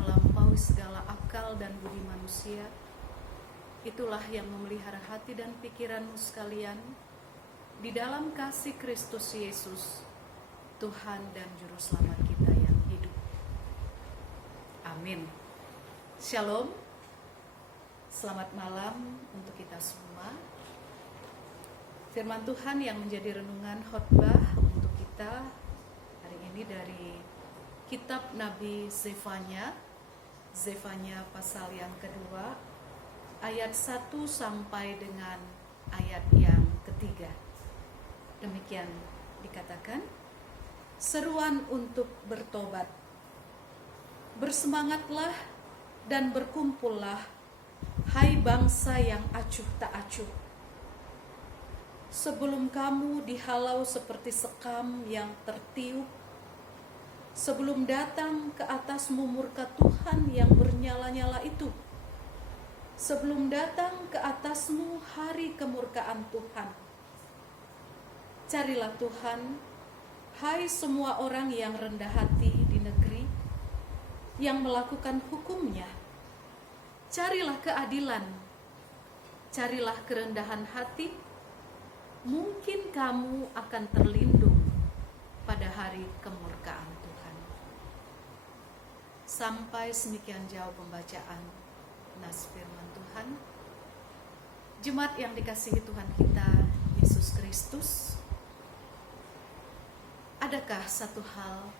melampaui segala akal dan budi manusia. Itulah yang memelihara hati dan pikiranmu sekalian di dalam kasih Kristus Yesus, Tuhan dan Juru Selamat kita yang hidup. Amin. Shalom. Selamat malam untuk kita semua. Firman Tuhan yang menjadi renungan khotbah untuk kita hari ini dari kitab Nabi Zefanya pasal yang kedua, ayat 1 sampai dengan ayat yang ketiga. Demikian dikatakan, seruan untuk bertobat. Bersemangatlah dan berkumpullah, hai bangsa yang acuh tak acuh. Sebelum kamu dihalau seperti sekam yang tertiup, sebelum datang ke atasmu murka Tuhan yang bernyala-nyala itu, sebelum datang ke atasmu hari kemurkaan Tuhan. Carilah Tuhan, hai semua orang yang rendah hati di negeri, yang melakukan hukum-Nya. Carilah keadilan, carilah kerendahan hati, mungkin kamu akan terlindung pada hari kemurkaan Tuhan. Sampai semikian jauh pembacaan nas firman Tuhan. Jemaat yang dikasihi Tuhan kita Yesus Kristus, adakah satu hal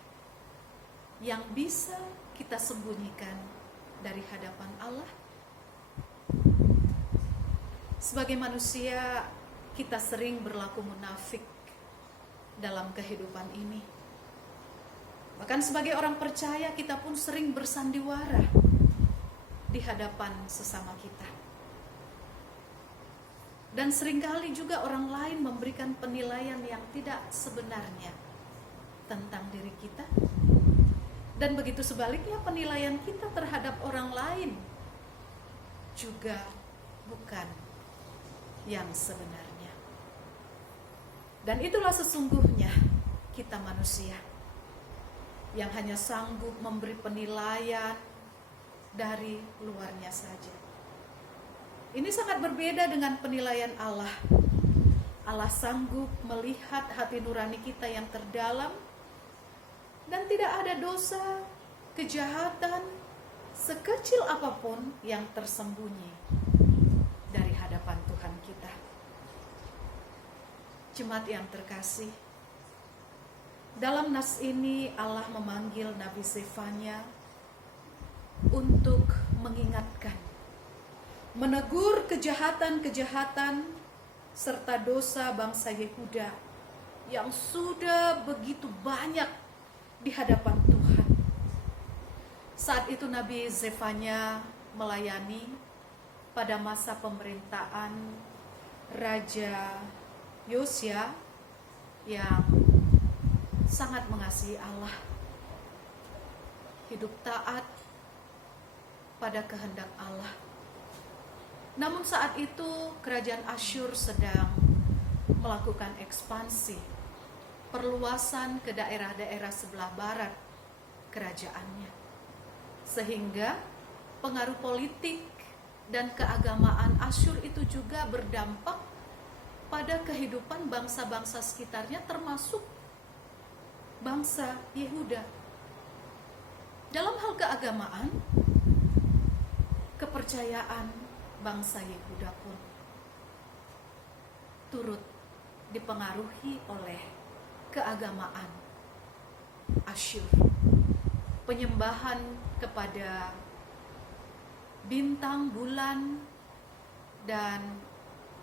yang bisa kita sembunyikan dari hadapan Allah? Sebagai manusia, kita sering berlaku munafik dalam kehidupan ini. Bahkan sebagai orang percaya, kita pun sering bersandiwara di hadapan sesama kita. Dan seringkali juga orang lain memberikan penilaian yang tidak sebenarnya tentang diri kita. Dan begitu sebaliknya, penilaian kita terhadap orang lain juga bukan yang sebenarnya. Dan itulah sesungguhnya kita manusia yang hanya sanggup memberi penilaian dari luarnya saja. Ini sangat berbeda dengan penilaian Allah. Allah sanggup melihat hati nurani kita yang terdalam, dan tidak ada dosa, kejahatan, sekecil apapun yang tersembunyi dari hadapan Tuhan kita. Jemaat yang terkasih, dalam nas ini Allah memanggil Nabi Zefanya untuk mengingatkan, menegur kejahatan-kejahatan serta dosa bangsa Yehuda yang sudah begitu banyak di hadapan Tuhan. Saat itu Nabi Zefanya melayani pada masa pemerintahan Raja Yosia yang sangat mengasihi Allah, hidup taat pada kehendak Allah. Namun saat itu kerajaan Asyur sedang melakukan ekspansi, perluasan ke daerah-daerah sebelah barat kerajaannya, sehingga pengaruh politik dan keagamaan Asyur itu juga berdampak pada kehidupan bangsa-bangsa sekitarnya, termasuk bangsa Yehuda. Dalam hal keagamaan, kepercayaan bangsa Yehuda pun turut dipengaruhi oleh keagamaan Asyur. Penyembahan kepada bintang, bulan, dan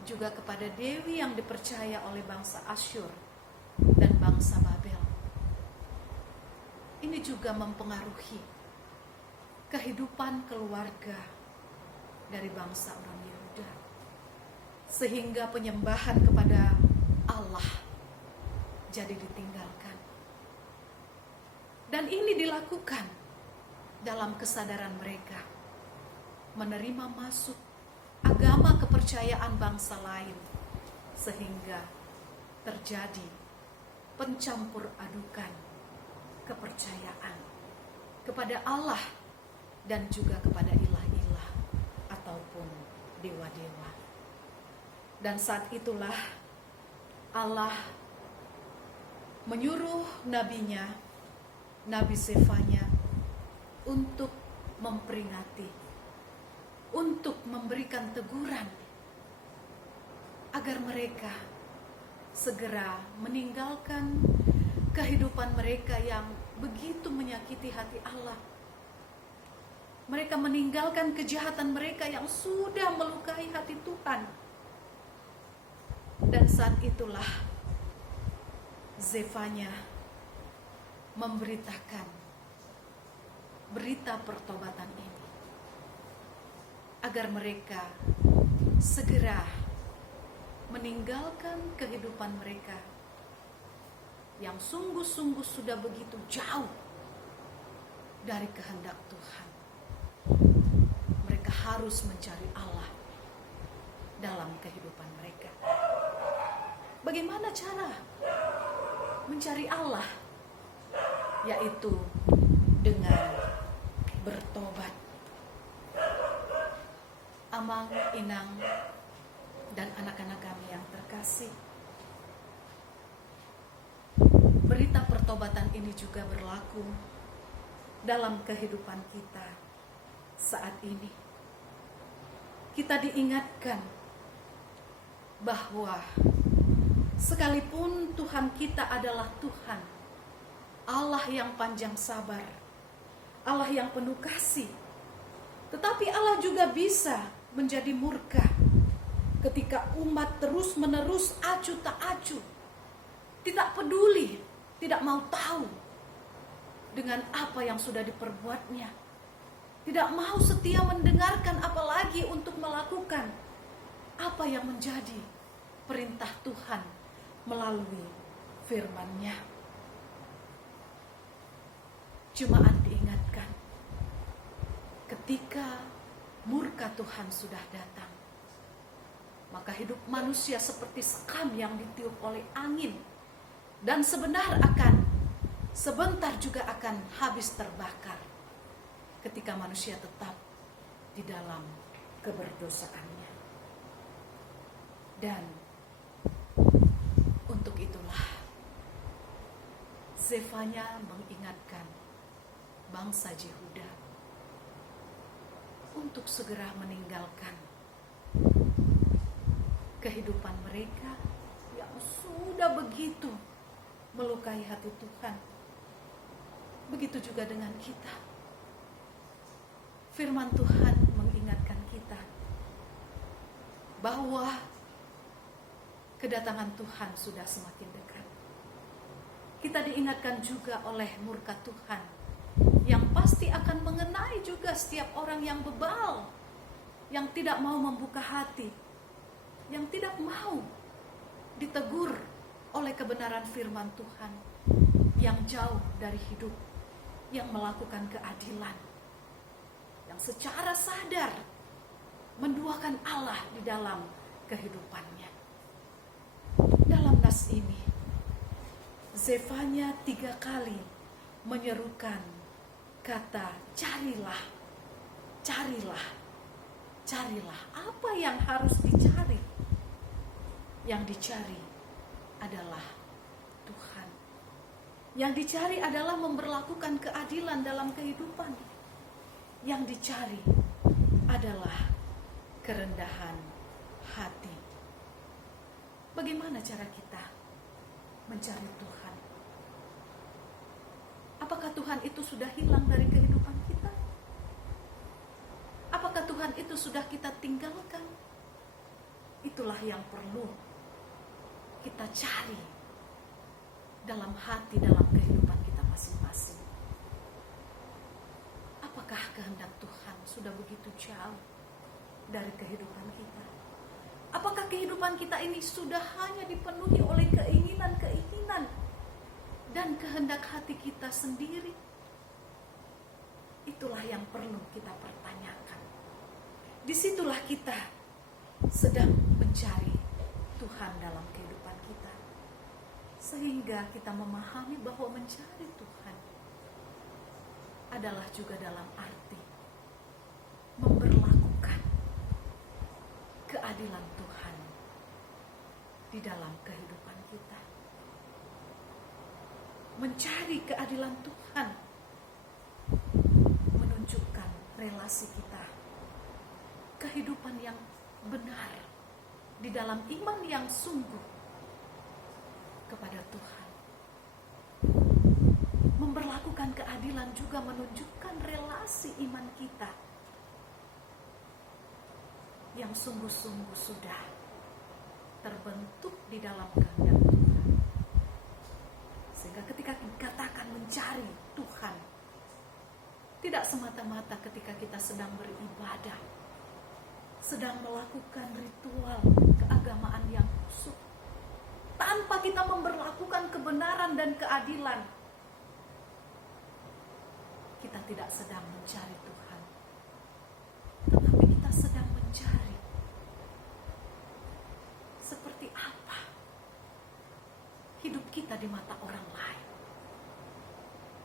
juga kepada dewi yang dipercaya oleh bangsa Asyur dan bangsa Babel. Ini juga mempengaruhi kehidupan keluarga dari bangsa orang Yehuda, sehingga penyembahan kepada Allah jadi ditinggalkan. Dan ini dilakukan dalam kesadaran mereka menerima masuk agama kepercayaan bangsa lain, sehingga terjadi pencampur adukan kepercayaan kepada Allah dan juga kepada ilah-ilah ataupun dewa-dewa. Dan saat itulah Allah menyuruh nabinya, Nabi Zefanya, untuk memperingati, untuk memberikan teguran agar mereka segera meninggalkan kehidupan mereka yang begitu menyakiti hati Allah. Mereka meninggalkan kejahatan mereka yang sudah melukai hati Tuhan. Dan saat itulah Zefanya memberitakan berita pertobatan ini agar mereka segera meninggalkan kehidupan mereka yang sungguh-sungguh sudah begitu jauh dari kehendak Tuhan. Mereka harus mencari Allah dalam kehidupan mereka. Bagaimana cara mencari Allah? Yaitu dengan bertobat. Amang, Inang, dan anak-anak kami yang terkasih, berita pertobatan ini juga berlaku dalam kehidupan kita saat ini. Kita diingatkan bahwa sekalipun Tuhan kita adalah Tuhan, Allah yang panjang sabar, Allah yang penuh kasih, tetapi Allah juga bisa menjadi murka ketika umat terus-menerus acuh tak acuh, tidak peduli, tidak mau tahu dengan apa yang sudah diperbuatnya, tidak mau setia mendengarkan, apalagi untuk melakukan apa yang menjadi perintah Tuhan melalui firman-Nya. Jemaat diingatkan, ketika murka Tuhan sudah datang, maka hidup manusia seperti sekam yang ditiup oleh angin, dan sebentar juga akan habis terbakar ketika manusia tetap di dalam keberdosaannya. Dan untuk itulah Zefanya mengingatkan bangsa Yehuda untuk segera meninggalkan kehidupan mereka yang sudah begitu melukai hati Tuhan. Begitu juga dengan kita. Firman Tuhan mengingatkan kita bahwa kedatangan Tuhan sudah semakin dekat. Kita diingatkan juga oleh murka Tuhan yang pasti akan mengenai juga setiap orang yang bebal, yang tidak mau membuka hati, yang tidak mau ditegur oleh kebenaran firman Tuhan, yang jauh dari hidup, yang melakukan keadilan, yang secara sadar menduakan Allah di dalam kehidupannya. Dalam nas ini, Zefanya 3 kali menyerukan kata carilah, carilah, carilah. Apa yang harus dicari? Yang dicari adalah Tuhan. Yang dicari adalah memberlakukan keadilan dalam kehidupan. Yang dicari adalah kerendahan hati. Bagaimana cara kita mencari Tuhan? Apakah Tuhan itu sudah hilang dari kehidupan kita? Apakah Tuhan itu sudah kita tinggalkan? Itulah yang perlu kita cari dalam hati, dalam kehidupan kita masing-masing. Apakah kehendak Tuhan sudah begitu jauh dari kehidupan kita? Apakah kehidupan kita ini sudah hanya dipenuhi oleh keinginan-keinginan dan kehendak hati kita sendiri? Itulah yang perlu kita pertanyakan. Disitulah kita sedang mencari Tuhan dalam kehidupan kita, sehingga kita memahami bahwa mencari Tuhan adalah juga dalam arti keadilan Tuhan di dalam kehidupan kita. Mencari keadilan Tuhan menunjukkan relasi kita, kehidupan yang benar di dalam iman yang sungguh kepada Tuhan. Memberlakukan keadilan juga menunjukkan relasi iman kita yang sungguh-sungguh sudah terbentuk di dalam kehendak Tuhan. Sehingga ketika dikatakan mencari Tuhan, tidak semata-mata ketika kita sedang beribadah, sedang melakukan ritual keagamaan yang khusyuk, tanpa kita memberlakukan kebenaran dan keadilan, kita tidak sedang mencari Tuhan, tetapi kita sedang mencari seperti apa hidup kita di mata orang lain,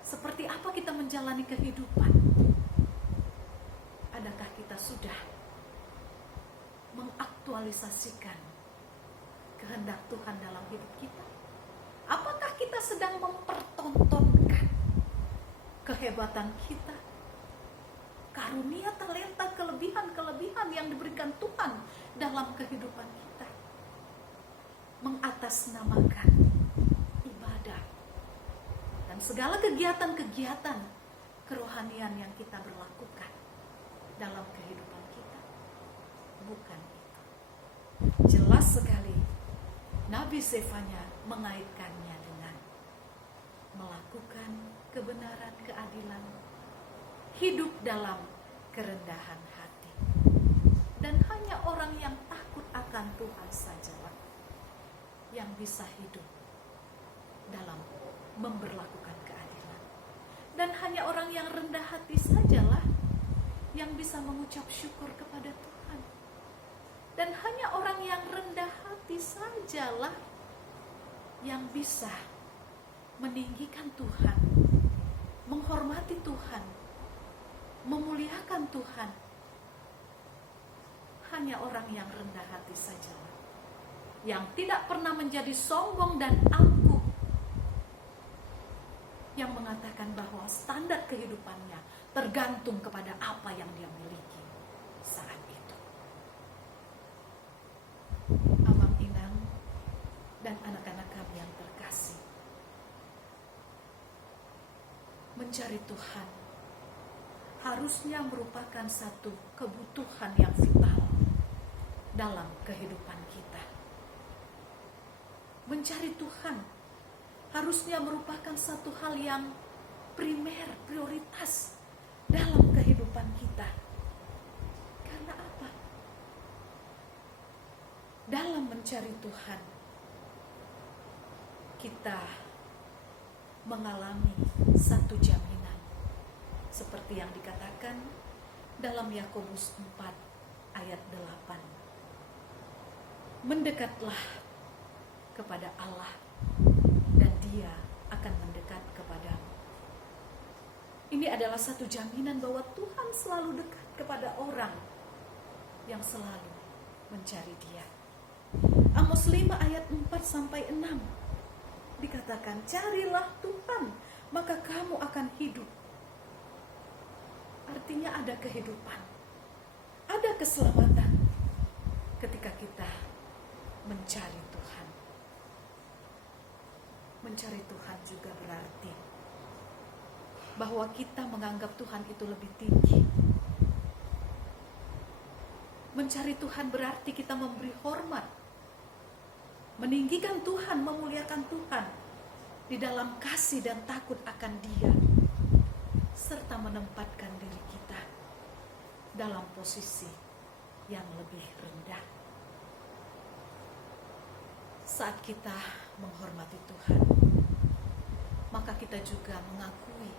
seperti apa kita menjalani kehidupan. Adakah kita sudah mengaktualisasikan kehendak Tuhan dalam hidup kita? Apakah kita sedang mempertontonkan kehebatan kita, karunia, talenta, kelebihan-kelebihan yang diberikan Tuhan dalam kehidupan kita, mengatasnamakan ibadah dan segala kegiatan-kegiatan kerohanian yang kita berlakukan dalam kehidupan kita? Bukan itu. Jelas sekali Nabi Zefanya mengaitkannya dengan melakukan kebenaran, keadilan, hidup dalam kerendahan hati. Dan hanya orang yang takut akan Tuhan sajalah yang bisa hidup dalam memberlakukan keadilan. Dan hanya orang yang rendah hati sajalah yang bisa mengucap syukur kepada Tuhan. Dan hanya orang yang rendah hati sajalah yang bisa meninggikan Tuhan, menghormati Tuhan, memuliakan Tuhan. Hanya orang yang rendah hati sajalah yang tidak pernah menjadi sombong dan angkuh, yang mengatakan bahwa standar kehidupannya tergantung kepada apa yang dia miliki saat itu. Amang Inang dan anak-anak kami yang terkasih, mencari Tuhan harusnya merupakan satu kebutuhan yang vital dalam kehidupan kita. Mencari Tuhan harusnya merupakan satu hal yang primer, prioritas dalam kehidupan kita. Karena apa? Dalam mencari Tuhan, kita mengalami satu jaminan seperti yang dikatakan dalam Yakobus 4 ayat 8. Mendekatlah kepada Allah dan Dia akan mendekat kepadamu. Ini adalah satu jaminan bahwa Tuhan selalu dekat kepada orang yang selalu mencari Dia. Amos 5 ayat 4-6 dikatakan, carilah Tuhan, maka kamu akan hidup. Artinya ada kehidupan, ada keselamatan ketika kita mencari Tuhan. Mencari Tuhan juga berarti bahwa kita menganggap Tuhan itu lebih tinggi. Mencari Tuhan berarti kita memberi hormat, meninggikan Tuhan, memuliakan Tuhan di dalam kasih dan takut akan Dia, serta menempatkan diri kita dalam posisi yang lebih rendah. Saat kita menghormati Tuhan, maka kita juga mengakui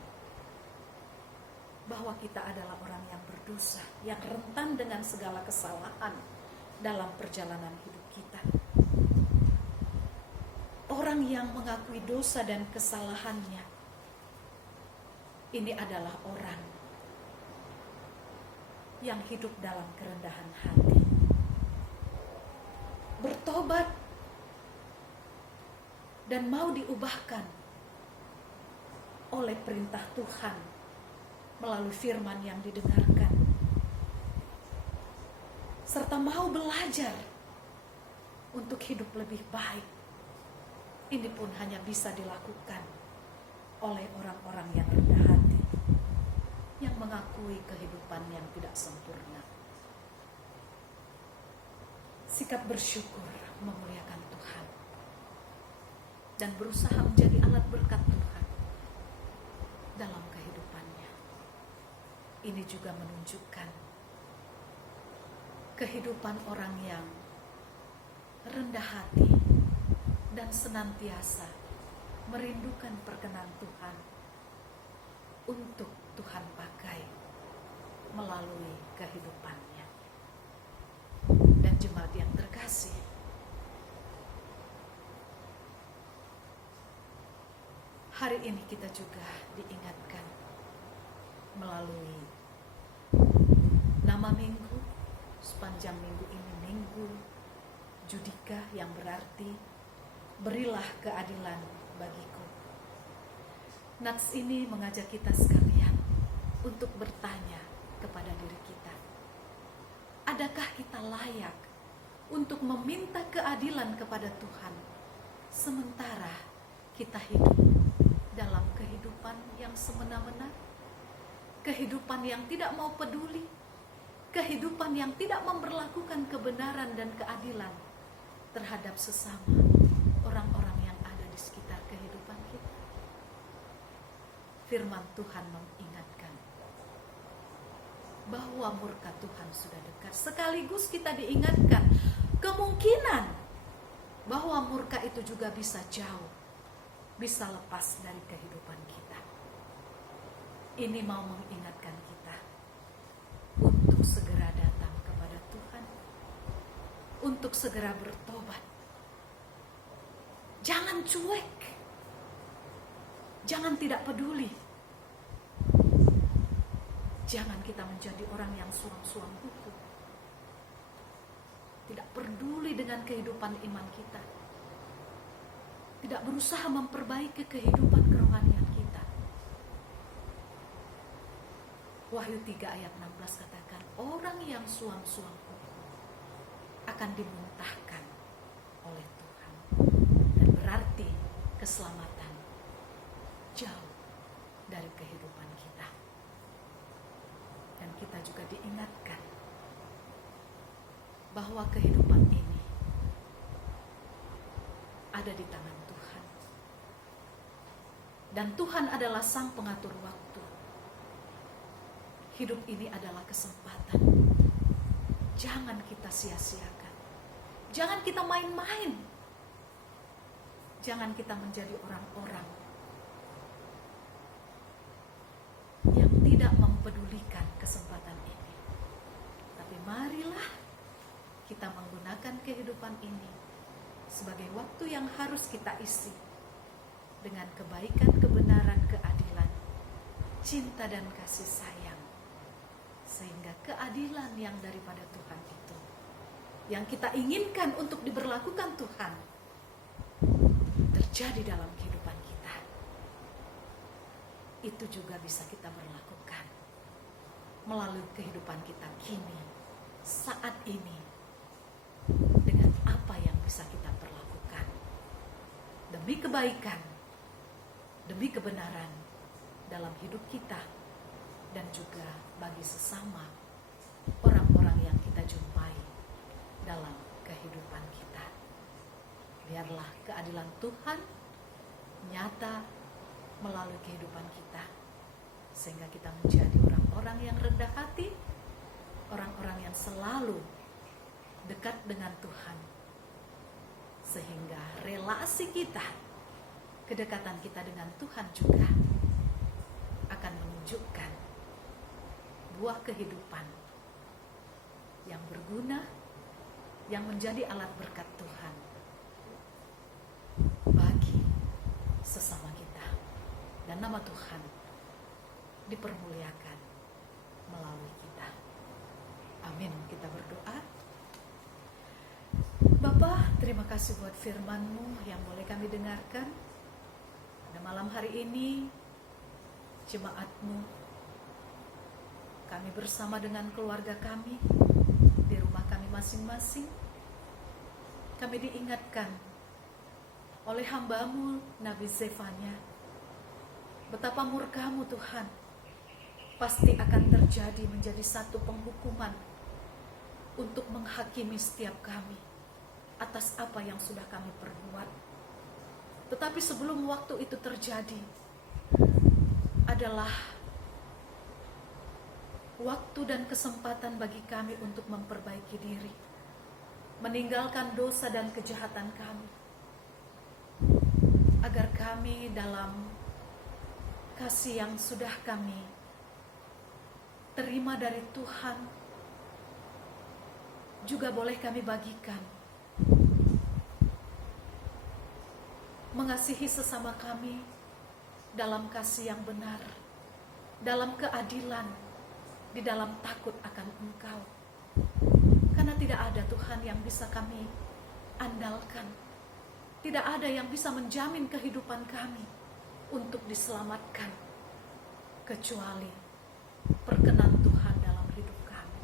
bahwa kita adalah orang yang berdosa, yang rentan dengan segala kesalahan dalam perjalanan hidup kita. Orang yang mengakui dosa dan kesalahannya, ini adalah orang yang hidup dalam kerendahan hati. bertobat dan mau diubahkan oleh perintah Tuhan melalui firman yang didengarkan, serta mau belajar untuk hidup lebih baik, ini pun hanya bisa dilakukan oleh orang-orang yang rendah hati, yang mengakui kehidupan yang tidak sempurna. Sikap bersyukur memuliakan Tuhan dan berusaha menjadi alat berkat Tuhan dalam kehidupannya. Ini juga menunjukkan kehidupan orang yang rendah hati dan senantiasa merindukan perkenan Tuhan untuk Tuhan pakai melalui kehidupannya. Dan jemaat yang terkasih, hari ini kita juga diingatkan melalui nama minggu. Sepanjang minggu ini minggu Judika, yang berarti berilah keadilan bagiku. Nats ini mengajak kita sekalian untuk bertanya kepada diri kita, adakah kita layak untuk meminta keadilan kepada Tuhan sementara kita hidup dalam kehidupan yang semena-mena, kehidupan yang tidak mau peduli, kehidupan yang tidak memperlakukan kebenaran dan keadilan terhadap sesama orang-orang yang ada di sekitar kehidupan kita. Firman Tuhan mengingatkan bahwa murka Tuhan sudah dekat. Sekaligus kita diingatkan kemungkinan bahwa murka itu juga bisa jauh, bisa lepas dari kehidupan kita. Ini mau mengingatkan kita untuk segera datang kepada Tuhan, untuk segera bertobat. Jangan cuek, jangan tidak peduli. Jangan kita menjadi orang yang suam-suam hukum, tidak peduli dengan kehidupan iman kita, tidak berusaha memperbaiki kehidupan kerohanian kita. Wahyu 3 ayat 16 katakan, orang yang suam-suam hukum akan dimuntahkan oleh Tuhan. Dan berarti keselamatan jauh dari kehidupan kita. Dan kita juga diingatkan bahwa kehidupan ini ada di tangan Tuhan. Dan Tuhan adalah sang pengatur waktu. Hidup ini adalah kesempatan. Jangan kita sia-siakan. Jangan kita main-main. Jangan kita menjadi orang-orang yang tidak mempedulikan kesempatan ini. Tapi marilah kita menggunakan kehidupan ini sebagai waktu yang harus kita isi dengan kebaikan, kebenaran, keadilan, cinta dan kasih sayang. Sehingga keadilan yang daripada Tuhan itu, yang kita inginkan untuk diberlakukan Tuhan, terjadi dalam kehidupan kita. Itu juga bisa kita berlakukan melalui kehidupan kita kini, saat ini, dengan apa yang bisa kita perlakukan demi kebaikan, demi kebenaran dalam hidup kita, dan juga bagi sesama orang-orang yang kita jumpai dalam kehidupan kita. Biarlah keadilan Tuhan nyata melalui kehidupan kita, sehingga kita menjadi orang-orang yang rendah hati, orang-orang yang selalu dekat dengan Tuhan, sehingga relasi kita, kedekatan kita dengan Tuhan juga akan menunjukkan buah kehidupan yang berguna, yang menjadi alat berkat Tuhan bagi sesama kita, dan nama Tuhan dipermuliakan melalui kita. Amin. Kita berdoa. Bapa Bapa, terima kasih buat firman-Mu yang boleh kami dengarkan. Pada malam hari ini, jemaat-Mu, kami bersama dengan keluarga kami, di rumah kami masing-masing, kami diingatkan oleh hamba-Mu Nabi Zefanya, betapa murka-Mu Tuhan pasti akan terjadi menjadi satu penghukuman untuk menghakimi setiap kami atas apa yang sudah kami perbuat. Tetapi sebelum waktu itu terjadi, adalah waktu dan kesempatan bagi kami untuk memperbaiki diri, meninggalkan dosa dan kejahatan kami, agar kami dalam kasih yang sudah kami terima dari Tuhan juga boleh kami bagikan, mengasihi sesama kami dalam kasih yang benar, dalam keadilan, di dalam takut akan Engkau. Karena tidak ada Tuhan yang bisa kami andalkan, tidak ada yang bisa menjamin kehidupan kami untuk diselamatkan, kecuali perkenan Tuhan dalam hidup kami.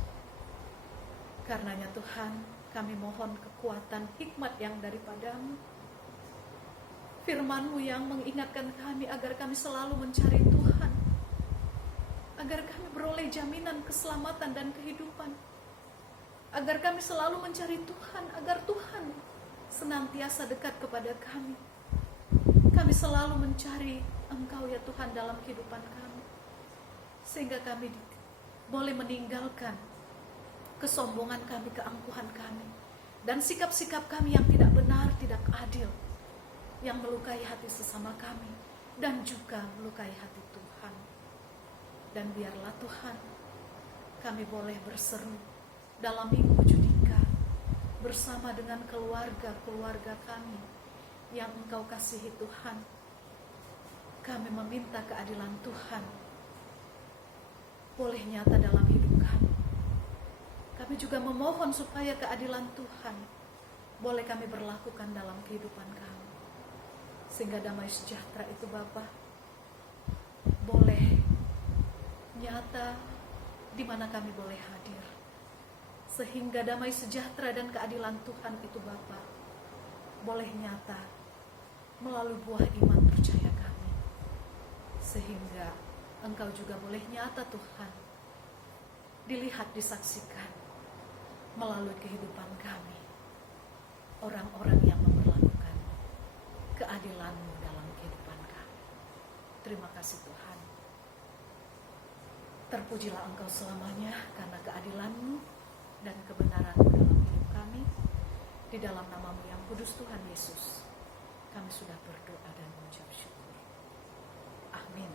Karenanya Tuhan, kami mohon kekuatan hikmat yang daripada-Mu, firman-Mu yang mengingatkan kami agar kami selalu mencari Tuhan, agar kami beroleh jaminan keselamatan dan kehidupan, agar kami selalu mencari Tuhan, agar Tuhan senantiasa dekat kepada kami. Kami selalu mencari Engkau ya Tuhan dalam kehidupan kami, sehingga kami boleh meninggalkan kesombongan kami, keangkuhan kami, dan sikap-sikap kami yang tidak benar, tidak adil, yang melukai hati sesama kami dan juga melukai hati Tuhan. Dan biarlah Tuhan, kami boleh berseru dalam minggu Judika bersama dengan keluarga-keluarga kami yang Engkau kasihi Tuhan. Kami meminta keadilan Tuhan boleh nyata dalam hidup kami. Kami juga memohon supaya keadilan Tuhan boleh kami berlakukan dalam kehidupan kami, sehingga damai sejahtera itu Bapa boleh nyata di mana kami boleh hadir, sehingga damai sejahtera dan keadilan Tuhan itu Bapa boleh nyata melalui buah iman percaya kami, sehingga Engkau juga boleh nyata Tuhan dilihat, disaksikan melalui kehidupan kami, orang-orang yang memperlakukan keadilan-Mu dalam kehidupan kami. Terima kasih Tuhan. Terpujilah Engkau selamanya karena keadilan-Mu dan kebenaran-Mu dalam hidup kami. Di dalam nama-Mu yang kudus Tuhan Yesus, kami sudah berdoa dan mengucap syukur. Amin.